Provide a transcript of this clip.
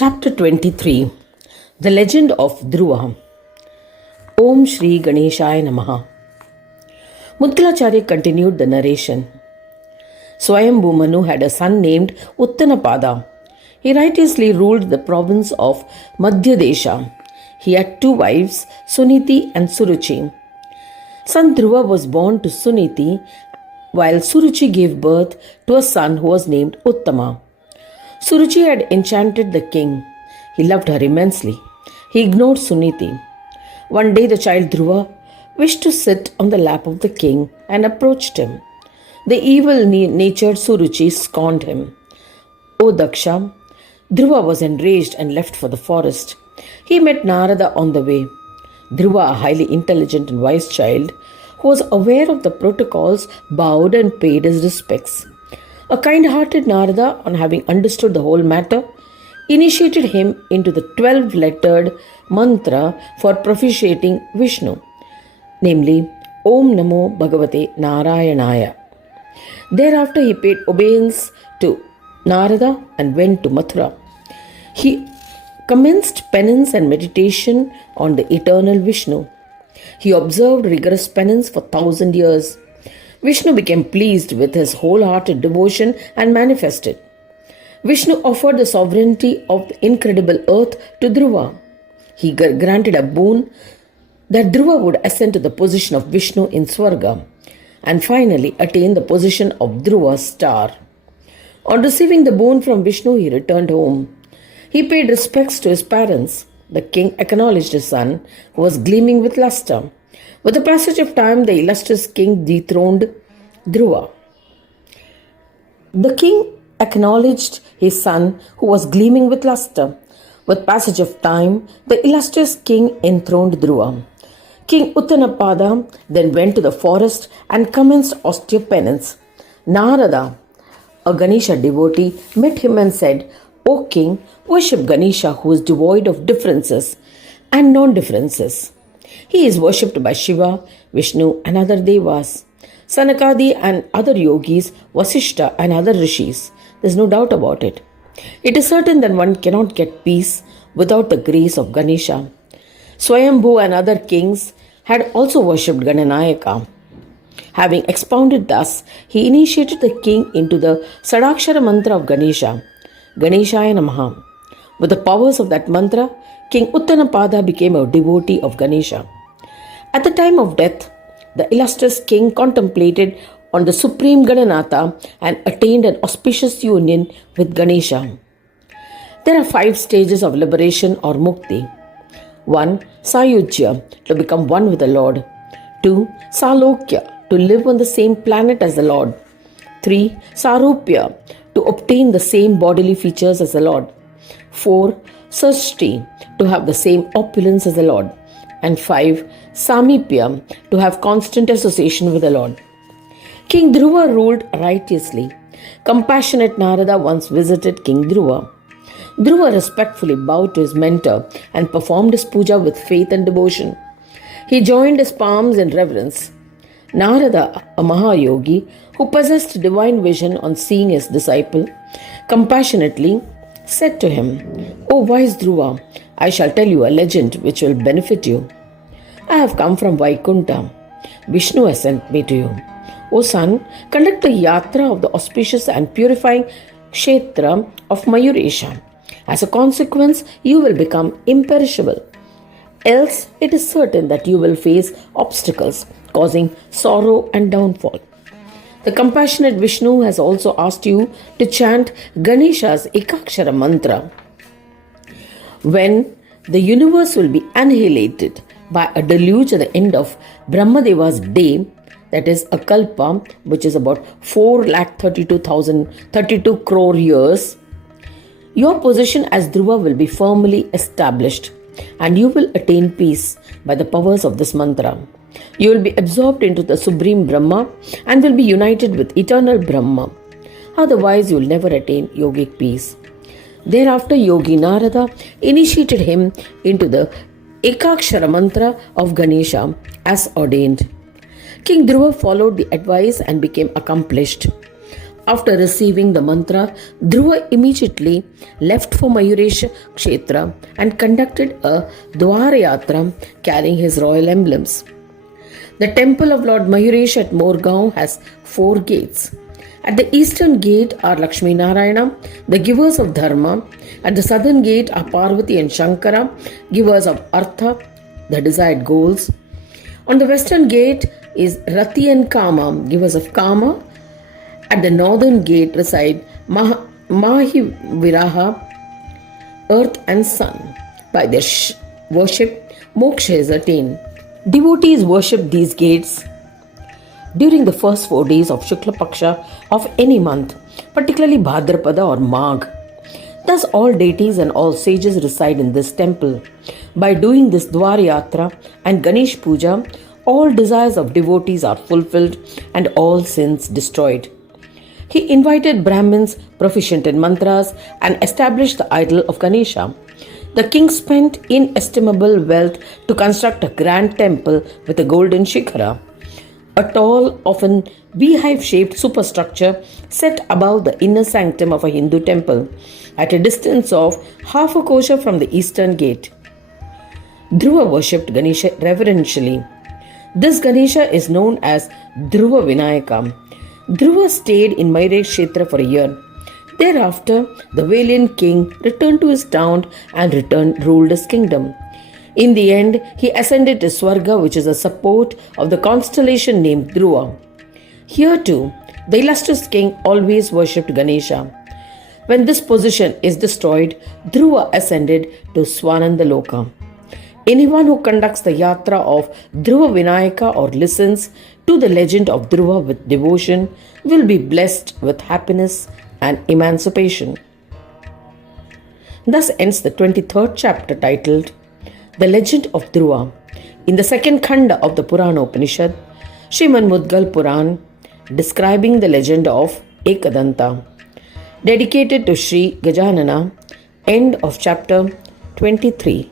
Chapter 23. The Legend of Dhruva. Om Shri Ganeshaya Namaha. Mudgalacharya continued the narration. Swayambhu Manu had a son named Uttanapada. He righteously ruled the province of Madhya Desha. He had two wives, Suniti and Suruchi. Son Dhruva was born to Suniti, while Suruchi gave birth to a son who was named Uttama. Suruchi had enchanted the king. He loved her immensely. He ignored Suniti. One day the child Dhruva wished to sit on the lap of the king and approached him. The evil-natured Suruchi scorned him. O Daksha! Dhruva was enraged and left for the forest. He met Narada on the way. Dhruva, a highly intelligent and wise child, who was aware of the protocols, bowed and paid his respects. A kind-hearted Narada, on having understood the whole matter, initiated him into the 12-lettered mantra for propitiating Vishnu, namely Om Namo Bhagavate Narayanaya. Thereafter he paid obeisance to Narada and went to Mathura. He commenced penance and meditation on the eternal Vishnu. He observed rigorous penance for 1,000 years. Vishnu became pleased with his wholehearted devotion and manifested. Vishnu offered the sovereignty of the incredible earth to Dhruva. He granted a boon that Dhruva would ascend to the position of Vishnu in Swarga and finally attain the position of Dhruva's star. On receiving the boon from Vishnu, he returned home. He paid respects to his parents. The king acknowledged his son, who was gleaming with luster. With the passage of time, the illustrious king dethroned Dhruva. The king acknowledged his son, who was gleaming with luster. With passage of time, the illustrious king enthroned Dhruva. King Uttanapada then went to the forest and commenced austere penance. Narada, a Ganesha devotee, met him and said, O king, worship Ganesha, who is devoid of differences and non-differences. He is worshipped by Shiva, Vishnu and other devas, Sanakadi and other yogis, Vasishta and other rishis. There is no doubt about it. It is certain that one cannot get peace without the grace of Ganesha. Swayambhu and other kings had also worshipped Gananayaka. Having expounded thus, he initiated the king into the Sadakshara mantra of Ganesha, Ganeshaya Namaha. With the powers of that mantra, King Uttanapada became a devotee of Ganesha. At the time of death, the illustrious king contemplated on the supreme Gananatha and attained an auspicious union with Ganesha. There are 5 stages of liberation or mukti. 1. Sayujya, to become one with the Lord. 2. Salokya, to live on the same planet as the Lord. 3. Sarupya, to obtain the same bodily features as the Lord. 4. Sashti, to have the same opulence as the Lord. And 5. Samipya, to have constant association with the Lord. King Dhruva ruled righteously. Compassionate Narada once visited King Dhruva. Dhruva respectfully bowed to his mentor and performed his puja with faith and devotion. He joined his palms in reverence. Narada, a Mahayogi who possessed divine vision on seeing his disciple, compassionately said to him, O wise Dhruva, I shall tell you a legend which will benefit you. I have come from Vaikunta. Vishnu has sent me to you. O son, conduct the yatra of the auspicious and purifying kshetra of Mayuresha. As a consequence, you will become imperishable. Else, it is certain that you will face obstacles, causing sorrow and downfall. The compassionate Vishnu has also asked you to chant Ganesha's Ekakshara mantra. When the universe will be annihilated by a deluge at the end of Brahmadeva's day, that is a kalpa, which is about 4,32 crore years, your position as Dhruva will be firmly established and you will attain peace by the powers of this mantra. You will be absorbed into the Supreme Brahma and will be united with eternal Brahma. Otherwise, you will never attain yogic peace. Thereafter, Yogi Narada initiated him into the Ekakshara mantra of Ganesha as ordained. King Dhruva followed the advice and became accomplished. After receiving the mantra, Dhruva immediately left for Mayuresh Kshetra and conducted a Dwarayatra carrying his royal emblems. The temple of Lord Mayuresh at Morgaon has 4 gates. At the eastern gate are Laxmi Narayana, the givers of dharma. At the southern gate are Parvati and Shankara, givers of artha, the desired goals. On the western gate is Rati and Kama, givers of kama. At the northern gate reside Mahi Viraha, earth and sun. By their worship, moksha is attained. Devotees worship these gates during the first 4 days of Shukla Paksha of any month, particularly Bhadrapada or Magh. Thus all deities and all sages reside in this temple. By doing this Dwarayatra and Ganesh Puja, all desires of devotees are fulfilled and all sins destroyed. He invited Brahmins proficient in mantras and established the idol of Ganesha. The king spent inestimable wealth to construct a grand temple with a golden shikhara, a tall, often beehive-shaped superstructure set above the inner sanctum of a Hindu temple, at a distance of half a kosha from the eastern gate. Dhruva worshipped Ganesha reverentially. This Ganesha is known as Dhruva Vinayaka. Dhruva stayed in Mayuresh Kshetra for a year. Thereafter, the valiant king returned to his town and ruled his kingdom. In the end, he ascended to Swarga, which is a support of the constellation named Dhruva. Here too, the illustrious king always worshipped Ganesha. When this position is destroyed, Dhruva ascended to Swanandaloka. Anyone who conducts the yatra of Dhruva Vinayaka or listens to the legend of Dhruva with devotion will be blessed with happiness and emancipation. Thus ends the 23rd chapter titled The Legend of Dhruva in the second khanda of the Puran Upanishad, Srimad Mudgal Puran, describing the legend of Ekadanta, dedicated to Sri Gajanana. End of chapter 23.